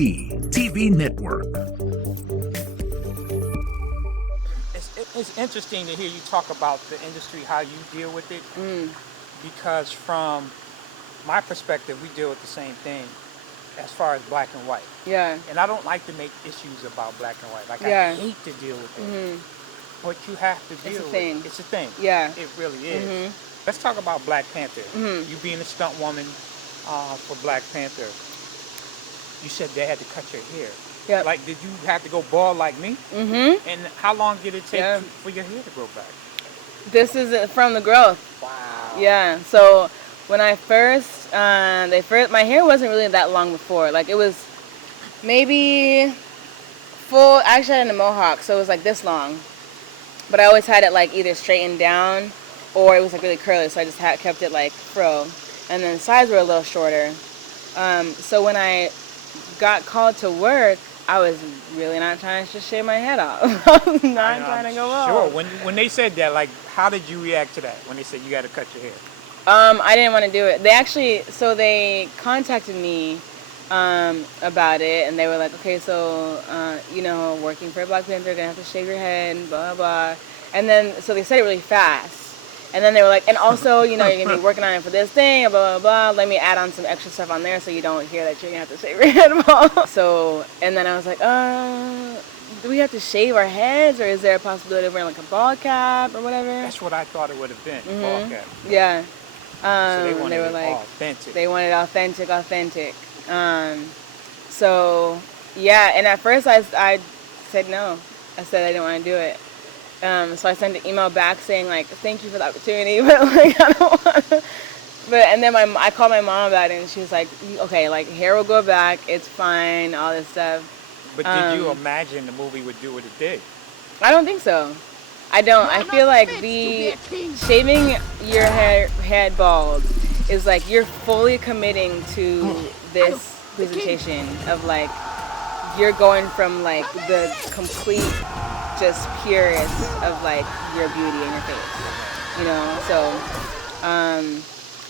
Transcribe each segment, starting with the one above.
TV Network. It's interesting to hear you talk about the industry, how you deal with it, because from my perspective, we deal with the same thing as far as black and white. Yeah. And I don't like to make issues about black and white. Like, Yeah. I hate to deal with it. But you have to deal with it. It's a thing. Yeah. It really is. Let's talk about Black Panther. You being a stunt woman for Black Panther, you said they had to cut your hair. Yep. Like, did you have to go bald like me? And how long did it take for your hair to grow back? This is it from the growth. Wow. Yeah. So when I first, my hair wasn't really that long before. Like, it was maybe full. Actually, I had a mohawk, so it was like this long. But I always had it like either straightened down or it was like really curly, so I just kept it like fro. And then the sides were a little shorter. So when I got called to work, I was really not trying to just shave my head off. I was not trying to go bald. Sure. When they said that, like, how did you react to that? When they said you got to cut your hair? I didn't want to do it. They contacted me about it, and they were like, okay, so working for Black Panther, you're gonna have to shave your head, blah blah. And then so they said it really fast. And then they were like, and also, you're going to be working on it for this thing, blah, blah, blah. Let me add on some extra stuff on there so you don't hear that you're going to have to shave your head bald. So, and then I was like, do we have to shave our heads, or is there a possibility of wearing like a ball cap or whatever? That's what I thought it would have been, ball cap. Yeah. So they were like, authentic. They wanted authentic. So, yeah, and at first I said no. I said I didn't want to do it. So I sent an email back saying, like, thank you for the opportunity, but, like, I don't want to. But, and then I called my mom about it, and she was like, okay, like, hair will go back, it's fine, all this stuff. But did you imagine the movie would do what it did? I don't think so. I don't. I feel like shaving your head bald is, like, you're fully committing to this presentation of, like, you're going from, like, the complete just purest of like your beauty in your face, so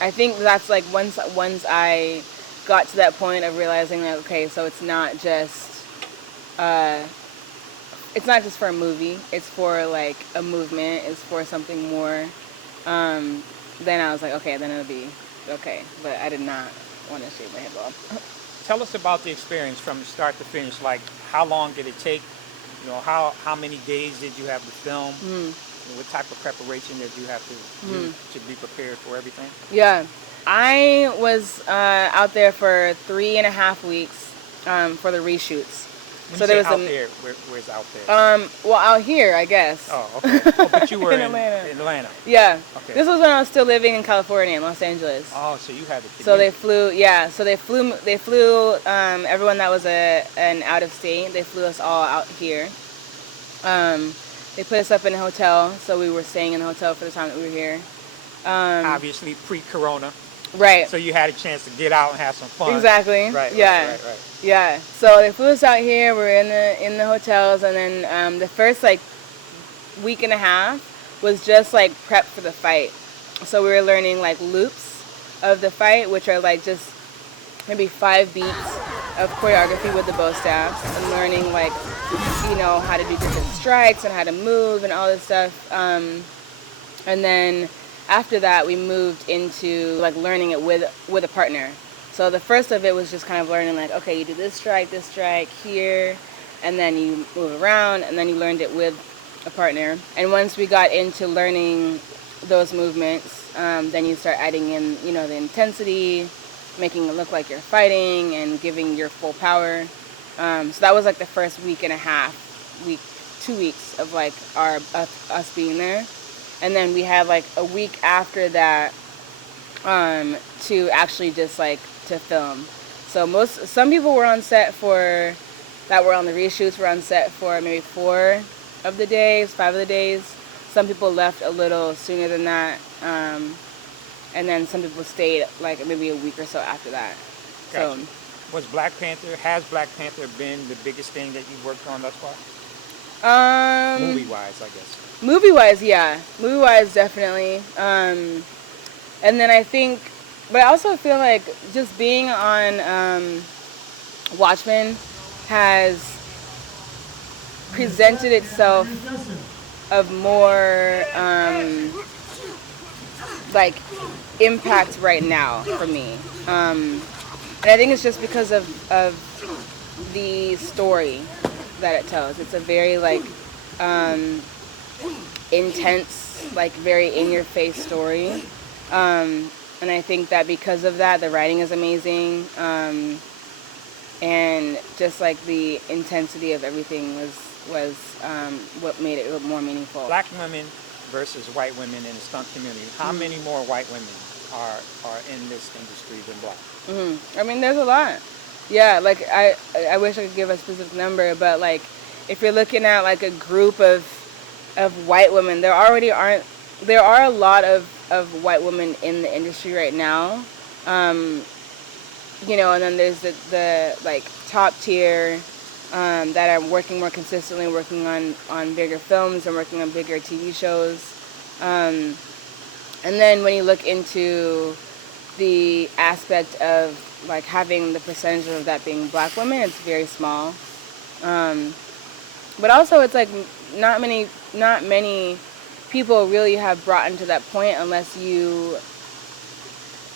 I think that's like once I got to that point of realizing that, okay, so it's not just for a movie, it's for like a movement, it's for something more, then I was like, okay, then it'll be okay. But I did not want to shave my head off. Tell us about the experience from start to finish. Like, how long did it take? How many days did you have to film? What type of preparation did you have to do to be prepared for everything? Yeah, I was out there for 3.5 weeks for the reshoots. When so there was out there, where's out there? Well, out here, I guess. Oh, okay. Oh, but you were in Atlanta. Yeah. Okay. This was when I was still living in California, in Los Angeles. Oh, so you had to. So they flew. Yeah. So they flew. Everyone that was an out of state. They flew us all out here. They put us up in a hotel, so we were staying in the hotel for the time that we were here. Obviously, pre-corona. Right. So you had a chance to get out and have some fun. Exactly. Right. Yeah. Right. Yeah. So they flew us out here. We're in the hotels, and then the first like week and a half was just like prep for the fight. So we were learning like loops of the fight, which are like just maybe 5 beats of choreography with the bow staff, and learning like how to do different strikes and how to move and all this stuff. And then after that, we moved into like learning it with a partner. So the first of it was just kind of learning like, okay, you do this strike here, and then you move around, and then you learned it with a partner. And once we got into learning those movements, then you start adding in, the intensity, making it look like you're fighting and giving your full power. So that was like the first week and a half, 2 weeks of like us being there. And then we had like a week after that to actually just like to film. So some people were on set that were on the reshoots were on set for maybe 4 of the days, 5 of the days. Some people left a little sooner than that. And then some people stayed like maybe a week or so after that. Gotcha. So has Black Panther been the biggest thing that you've worked on thus far? Movie-wise, I guess. Movie-wise, yeah. Movie-wise, definitely. And then I think, but I also feel like just being on Watchmen has presented itself of more like impact right now for me, and I think it's just because of the story that it tells. It's a very like intense, like very in-your-face story, and I think that because of that, the writing is amazing, and just like the intensity of everything was what made it a little more meaningful. Black women versus white women in the stunt community. How many more white women are in this industry than black? I mean, there's a lot. Yeah, like I wish I could give a specific number, but like if you're looking at like a group of white women, there are a lot of white women in the industry right now. You know, and then there's the like top tier that are working more consistently, working on bigger films and working on bigger TV shows. And then when you look into the aspect of like having the percentage of that being black women, it's very small. But also it's like not many people really have brought into that point unless you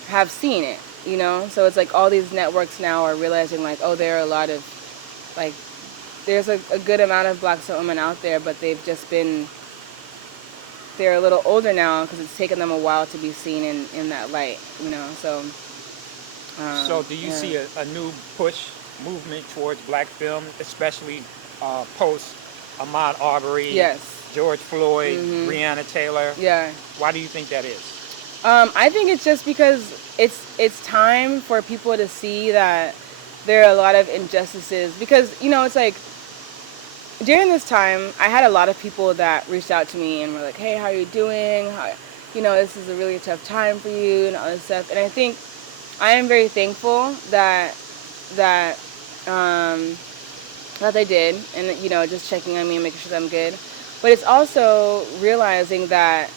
have seen it, you know? So it's like all these networks now are realizing like, oh, there are a lot of, like, there's a good amount of black women out there, but they're a little older now because it's taken them a while to be seen in that light, you know? So Do you see a new movement towards black film, especially post Ahmaud Arbery, yes, George Floyd, Breonna Taylor? Yeah. Why do you think that is? I think it's just because it's time for people to see that there are a lot of injustices. Because, you know, it's like during this time, I had a lot of people that reached out to me and were like, hey, how are you doing? You know, this is a really tough time for you and all this stuff. And I think I am very thankful that they did, and, you know, just checking on me and making sure that I'm good. But it's also realizing that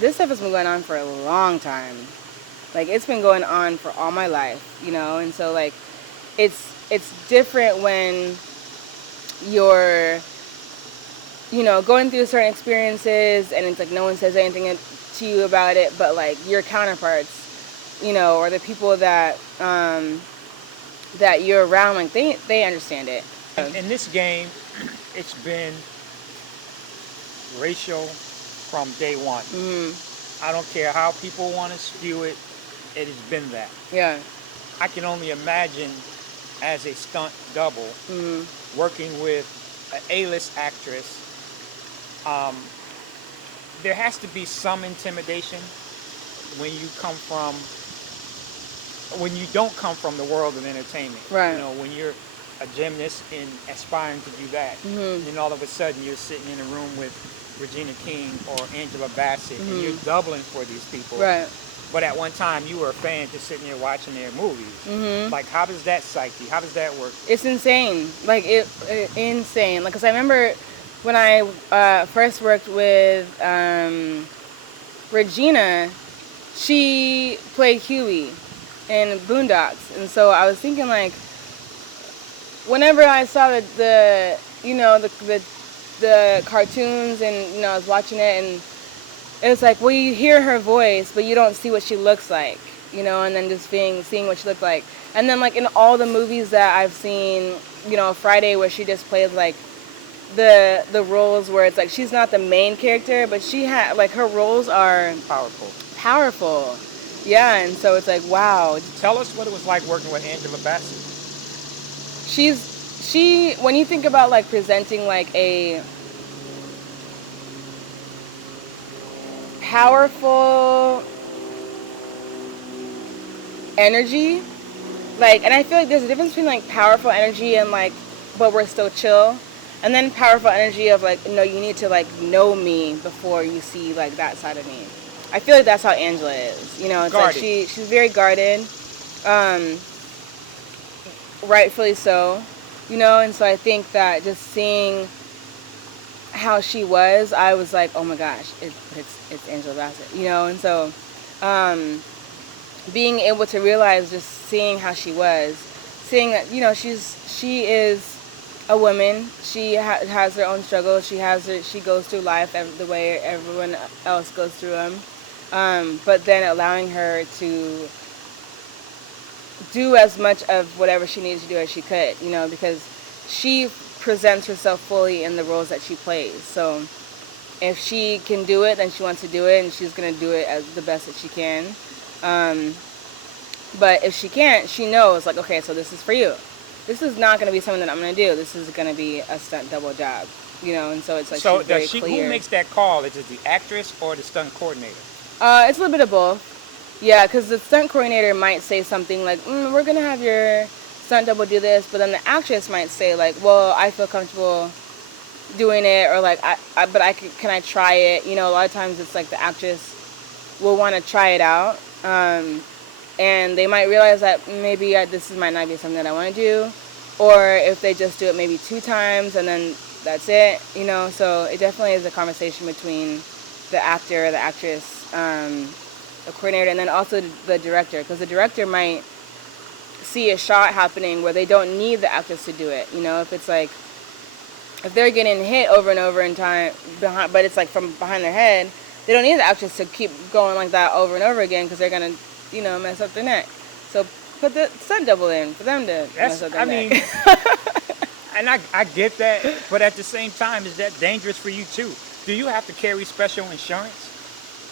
this stuff has been going on for a long time. Like, it's been going on for all my life, you know? And so, like, it's different when you're, you know, going through certain experiences and it's like no one says anything to you about it, but, like, your counterparts, you know, or the people that that you're around, like, they understand it. In this game, it's been racial from day one. I don't care how people want to spew it, it has been that. Yeah. I can only imagine as a stunt double working with an A-list actress, there has to be some intimidation when you don't come from the world of entertainment. Right. You know, when you're a gymnast and aspiring to do that, and then all of a sudden you're sitting in a room with Regina King or Angela Bassett, and you're doubling for these people. Right. But at one time you were a fan just sitting there watching their movies. Like, how does that psyche? How does that work? It's insane. Like, insane. Like, 'cause I remember when I first worked with Regina, she played Huey in Boondocks, and so I was thinking, like, whenever I saw the cartoons, and, you know, I was watching it, and it was like, well, you hear her voice, but you don't see what she looks like, you know, and then just seeing what she looked like. And then, like, in all the movies that I've seen, you know, Friday, where she just plays, like, the roles where it's like she's not the main character, but she had, like, her roles are powerful. Yeah, and so it's like, wow. Tell us what it was like working with Angela Bassett. When you think about, like, presenting, like, a powerful energy, like, and I feel like there's a difference between, like, powerful energy and, like, but we're still chill, and then powerful energy of, like, no, you need to, like, know me before you see, like, that side of me. I feel like that's how Angela is, you know. It's guarded. Like she's very guarded, rightfully so, you know. And so I think that just seeing how she was, I was like, oh my gosh, it's Angela Bassett, you know. And so being able to realize, just seeing how she was, saying that, you know, she is a woman. She has her own struggles. She goes through life the way everyone else goes through them. But then allowing her to do as much of whatever she needs to do as she could, you know, because she presents herself fully in the roles that she plays. So if she can do it, then she wants to do it, and she's going to do it as the best that she can. But if she can't, she knows, like, okay, so this is for you. This is not going to be something that I'm going to do. This is going to be a stunt double job, you know, and so it's like So she's very does clear. who makes that call? Is it the actress or the stunt coordinator? It's a little bit of both. Yeah, because the stunt coordinator might say something like, we're going to have your stunt double do this, but then the actress might say, like, well, I feel comfortable doing it, or like, can I try it? You know, a lot of times it's like the actress will want to try it out, and they might realize that maybe this might not be something that I want to do, or if they just do it maybe 2 times and then that's it, you know. So it definitely is a conversation between the actor, the actress, the coordinator, and then also the director, because the director might see a shot happening where they don't need the actress to do it, you know. If it's like, if they're getting hit over and over in time, but it's like from behind their head, they don't need the actress to keep going like that over and over again, because they're going to, you know, mess up their neck. So put the stunt double in for them to mess up their neck. And I get that, but at the same time, is that dangerous for you too? Do you have to carry special insurance?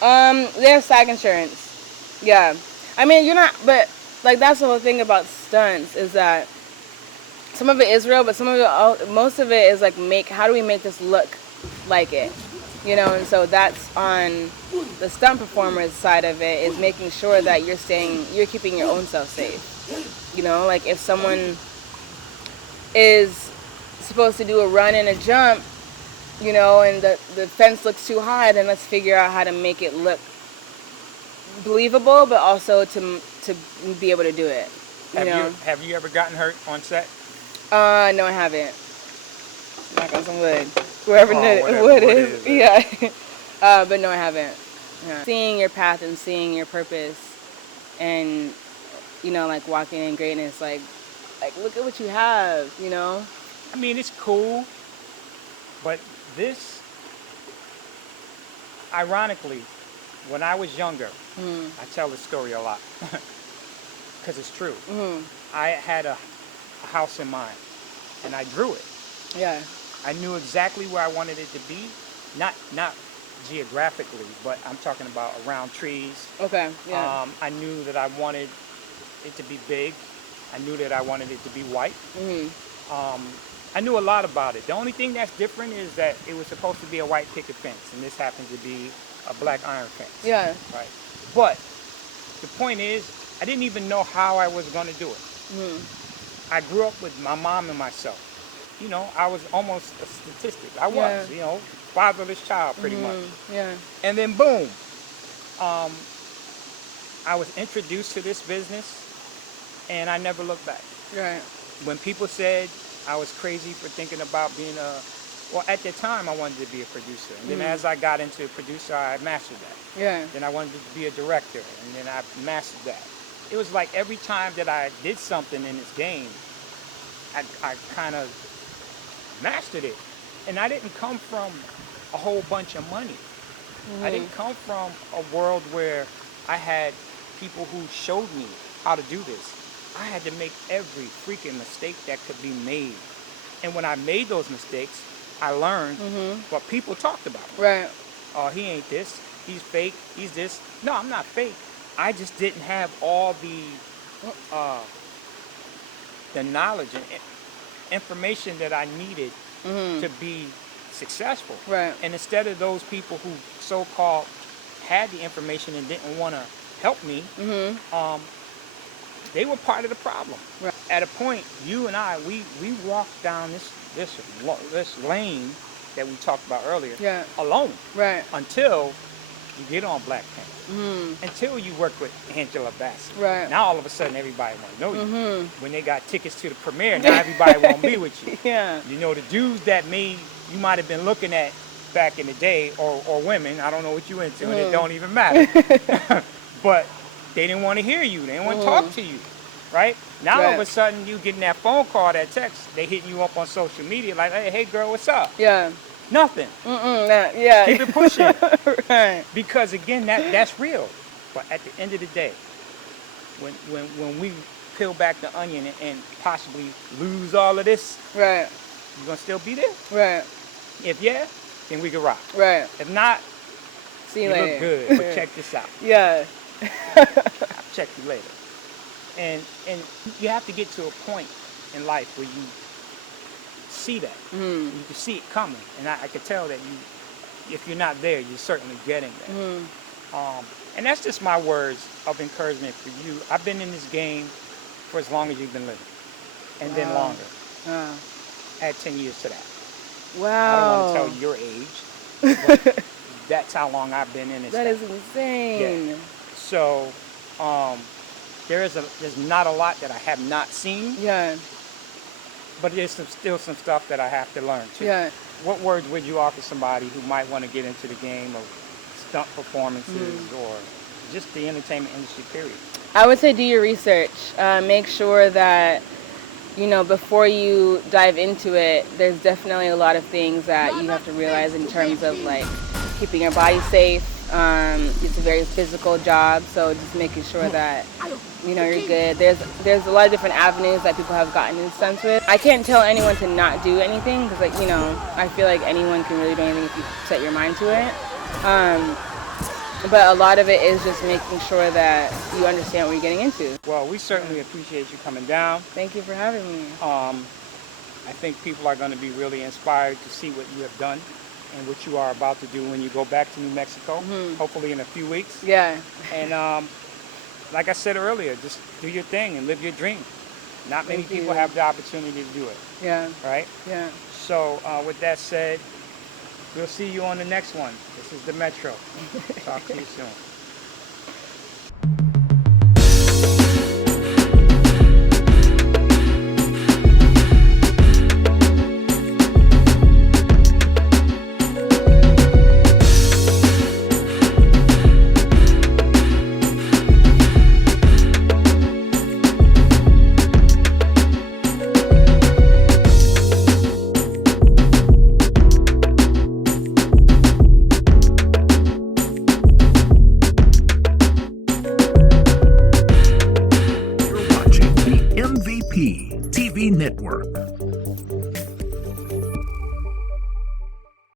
There's SAG insurance. Yeah. I mean, you're not, but like that's the whole thing about stunts, is that some of it is real, but most of it is like, how do we make this look like it? You know, and so that's on the stunt performer's side of it, is making sure that you're keeping your own self safe. You know, like if someone is supposed to do a run and a jump, you know, and the fence looks too high, then let's figure out how to make it look believable, but also to be able to do it. Have you ever gotten hurt on set? No, I haven't. Knock on some wood. Whoever whatever, wood what is. is it? Yeah. But no, I haven't. Yeah. Seeing your path and seeing your purpose, and, you know, like walking in greatness, like look at what you have, you know? I mean, it's cool, but this, ironically, when I was younger, I tell this story a lot, because it's true. I had a house in mind, and I drew it. Yeah. I knew exactly where I wanted it to be, not geographically, but I'm talking about around trees. Okay, yeah. I knew that I wanted it to be big. I knew that I wanted it to be white. I knew a lot about it. The only thing that's different is that it was supposed to be a white picket fence, and this happens to be a black iron fence. Yeah. Right. But the point is, I didn't even know how I was going to do it. I grew up with my mom and myself. You know, I was almost a statistic. I was, you know, fatherless child pretty much. Yeah. And then boom, I was introduced to this business, and I never looked back. Right. When people said I was crazy for thinking about being well, at the time I wanted to be a producer. And then as I got into producer, I mastered that. Yeah. Then I wanted to be a director, and then I mastered that. It was like every time that I did something in this game, I kind of mastered it. And I didn't come from a whole bunch of money. I didn't come from a world where I had people who showed me how to do this. I had to make every freaking mistake that could be made. And when I made those mistakes, I learned what people talked about. Right. Oh, he ain't this. He's fake. He's this. No, I'm not fake. I just didn't have all the knowledge and information that I needed to be successful. Right. And instead of those people who so-called had the information and didn't want to help me, they were part of the problem. Right. At a point, you and I, we walked down this lane that we talked about earlier alone. Right. Until you get on Black Panther. Until you work with Angela Bassett. Right. Now all of a sudden everybody want to know you. When they got tickets to the premiere, now everybody want to be with you. Yeah. You know, the dudes that you might have been looking at back in the day, or women, I don't know what you into, and it don't even matter. But they didn't want to hear you. They didn't want to talk to you. right? Now all of a Right. sudden you getting that phone call, that text, they hitting you up on social media like, hey girl, what's up? Yeah. Nothing. Yeah. Keep it pushing. Right. Because again, that's real. But at the end of the day, when we peel back the onion and possibly lose all of this, Right. you gonna still be there? Right. If yeah, then we can rock. Right. If not, See you you later. look good. But check this out. Yeah. I'll check you later. And you have to get to a point in life where you see that. You can see it coming. And I can tell that if you're not there, you're certainly getting there. And that's just my words of encouragement for you. I've been in this game for as long as you've been living. And then longer. Add 10 years to that. I Wow. don't want to tell you your age, but that's how long I've been in this. That is insane. Yeah. So, there's not a lot that I have not seen, Yeah. but there's still some stuff that I have to learn too. Yeah. What words would you offer somebody who might want to get into the game of stunt performances or just the entertainment industry, period? I would say do your research. Make sure that, before you dive into it, there's definitely a lot of things that you have to realize in terms of like keeping your body safe. It's a very physical job, so just making sure that you're good. There's a lot of different avenues that people have gotten in stunts with. I can't tell anyone to not do anything because I feel like anyone can really do anything if you set your mind to it. But a lot of it is just making sure that you understand what you're getting into. Well, we certainly appreciate you coming down. Thank you for having me. I think people are going to be really inspired to see what you have done and what you are about to do when you go back to New Mexico, hopefully in a few weeks. Yeah. And like I said earlier, just do your thing and live your dream. Not many Thank people you. have the opportunity to do it, Yeah. right? Yeah. So with that said, we'll see you on the next one. This is the Metro. Talk to you soon. You're watching the MVP TV network.